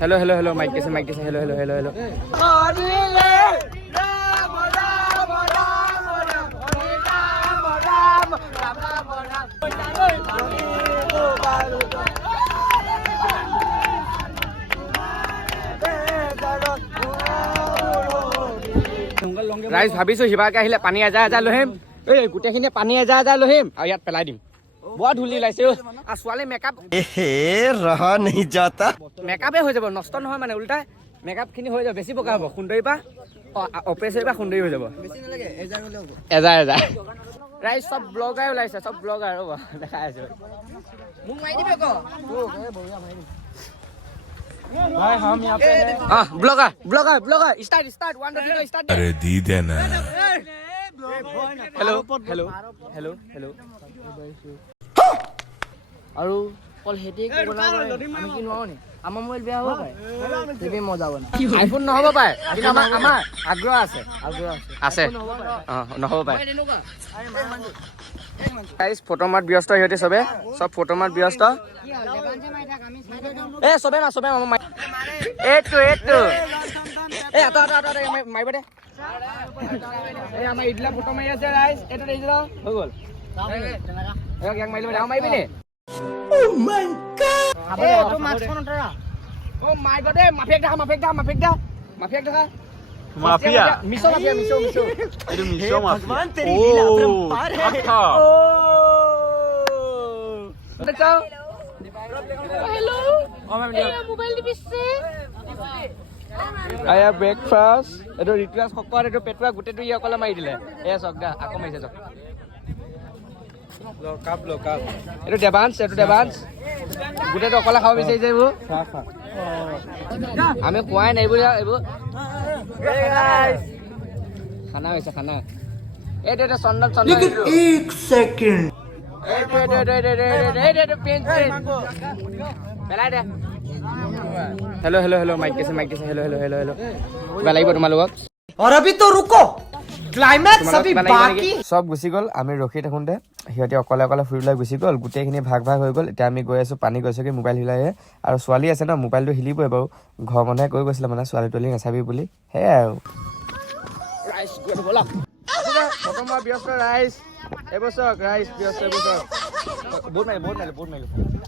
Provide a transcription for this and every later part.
hello hello hello mic कैसे hello hello hello hello ৰাইজ ভাবিছো শিৱাকে আহিলে পানী এজা এজা লৈ আহিম এই গোটেইখিনি পানী এজা এজা লৈ আহিম আৰু ইয়াত পেলাই দিম বৰ ধূলি ওলাইছে আৰু ছোৱালী মেকআপ ৰহা नहीं जाता মেকআপে হৈ যাব নষ্ট নহয় মানে উল্টা মেকআপ খিনি হৈ যাব বেছি পকা হ'ব সুন্দৰী পা অপেশ্বৰী পা সুন্দৰী হৈ যাব এজা এজা ৰাইজ চব ব্লগাৰ ওলাইছে চব ব্লগাৰ ৰ'ব দেখাই আছো মোক মাৰি দিবি আকৌ भाई हम यहाँ पे हैं blogger blogger blogger start 1 2 3 start अरे दी देना हेलो हेलो हेलो हेलो আৰু কল হেতি কোনা আমি কি নোৱাও নি আমাৰ মোবাইল বেয়া হ'ব পায় তেবে মজা বন আইফোন নহব পায় কিন্তু আমাৰ আগ্ৰহ আছে নহব পায় গাইস ফটো মাত ব্যস্ত হিয়তে সব ফটো মাত ব্যস্ত এ সবে মামা এটো এ আটা মাৰিব দে এই আমাৰ ইডলা ফটো মাৰি আছে গাইস এটো দেই দিলা হৈ গল এক এক মাৰিবি নে ও মাই গড এ তো মাছ কোন তৰা ও মাই গড এ মাফিয়া দেখা माफिया मिसो अरे मिसो भगवान तेरी लीला अपरंपार है अच्छा हेलो ए मोबाइल दिबिसे आया ब्रेकफास्ट एतो रिक्वेस्ट खकर एतो पेटुआ गुटेটো ই অকলে মাৰি দিলে এ সকদা আকো মাৰিছে চক লকাপ এটো দেবান্স গুটেটো অকলে খাব বিচাৰি যাইবো আমি কোৱাই নাই বুলিয়া এইবো खाना वैसे खाना ए सन्डल लेकिन 1 second hello hello hello mic कैसे हेलो हेलो हेलो हेलो বেলাইব তোমালোকক और अभी तो रुको ক্লাইম্যাক্স अभी बाकी সব গুছি গল আমি ৰখি থাকোঁতে হিয়তি অকলে ফুৰিবলৈ গুছি গল গোটেইখিনি ভাগ হৈ গল এতিয়া আমি গৈ আছো পানী গৈছে কি মোবাইল হিলাই আৰু ছোৱালী আছে ন মোবাইলটো হিলিবই বাৰু ঘৰ মানুহে কৈ গৈছিল মানে ছোৱালী টলি নাচাবি বুলি হে আৰু ৰাইস গল বলা ফটো মা ব্যস্ত ৰাইস এবছক ৰাইস ব্যস্ত বহুত মাইল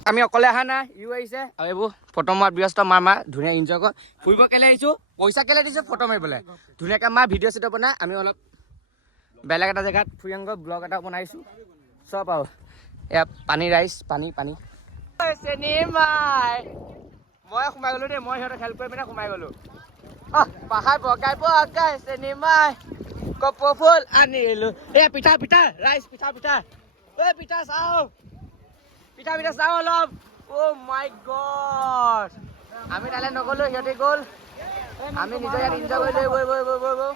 আমি অকলে আহা না ইউ আহিছে আৰু এবো ফটো মা ব্যস্ত মামা ধুনীয়া এনজয় কৰ ফুৰিব কেলে আহিছো পইচা কেলে দিছে ফটো মাৰিবলৈ ধুনীয়াকৈ মা ভিডিঅ' চিডিঅ' বনাই আমি অলপ বেলেগ এটা জেগাত ফুৰিংগ ব্লগ এটা বনাইছো সব আৰু এয়া পানী ৰাইস পানী চেনিমাই মই সোমাই গলো দেই মই সিহঁতক হেল্প কৰি পিনে সোমাই গলো পাহাৰ বগাই চেনিমাই কপৌ ফুল আনিলো এ পিঠা ৰাইস পিঠা ঐ পিঠা চাও অলপ ও মাই গড আমি তালে নগলো সিহঁতে গ'ল আমি নিজে ইয়াত এনজয় কৰিলো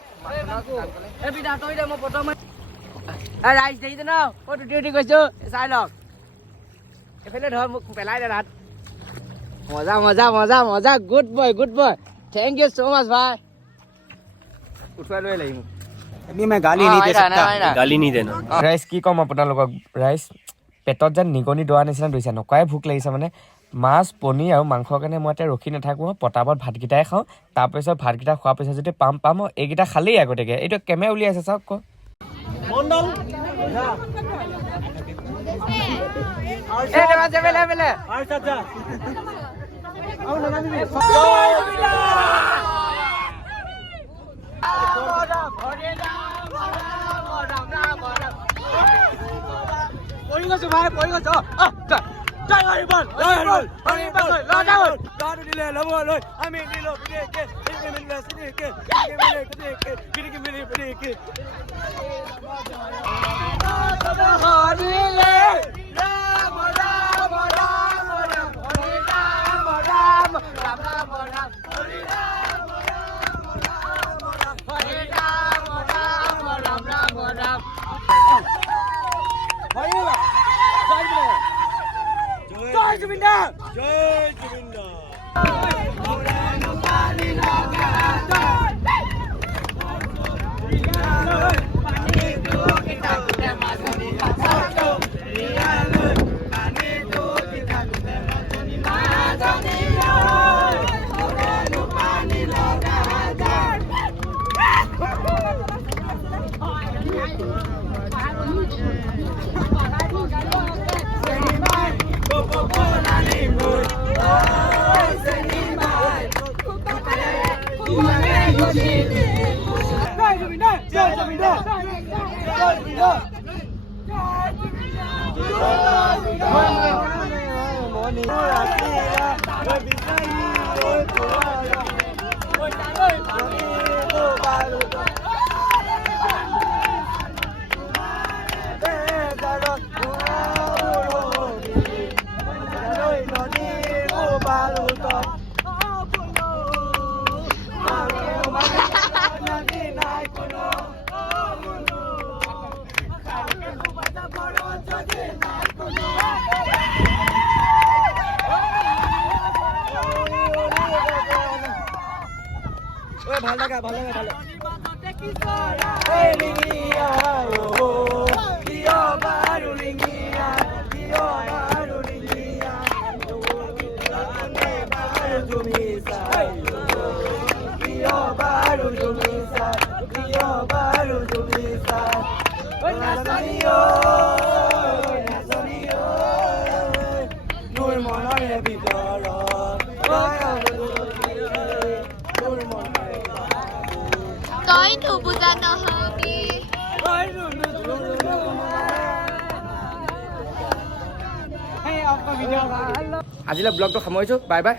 এই পিঠা তই দে মই ফটো মাৰি ৰাইস দেই দে ন ও টুটি কৈছো চাই লওক এফালে ধৰ মোক পেলাই দে ৰাত মজা good boy thank you so much भाई उठवा লৈ লাগি মোক अभी मैं गाली नहीं दे सकता गाली नहीं देना ৰাইস কি কম আপোনালোকক ৰাইস পেটত যেন নিগনি দোৱা নিচিনা দৈছে নকৱাই ভোক লাগিছে মানে মাছ পনীৰ আৰু মাংসৰ কাৰণে মই এতিয়া ৰখি নাথাকোঁ পটাপট ভাতকেইটাই খাওঁ তাৰপিছত ভাতকেইটা খোৱাৰ পিছত যদি পাম এইকেইটা খালেই আগতীয়াকৈ এইটো কেমে উলিয়াইছে চাওক ক जय जुबिंदा ভাল লাগা তই নুবুজা নহবি আজিলৈ ব্লগটো সামৰিছোঁ বাই বাই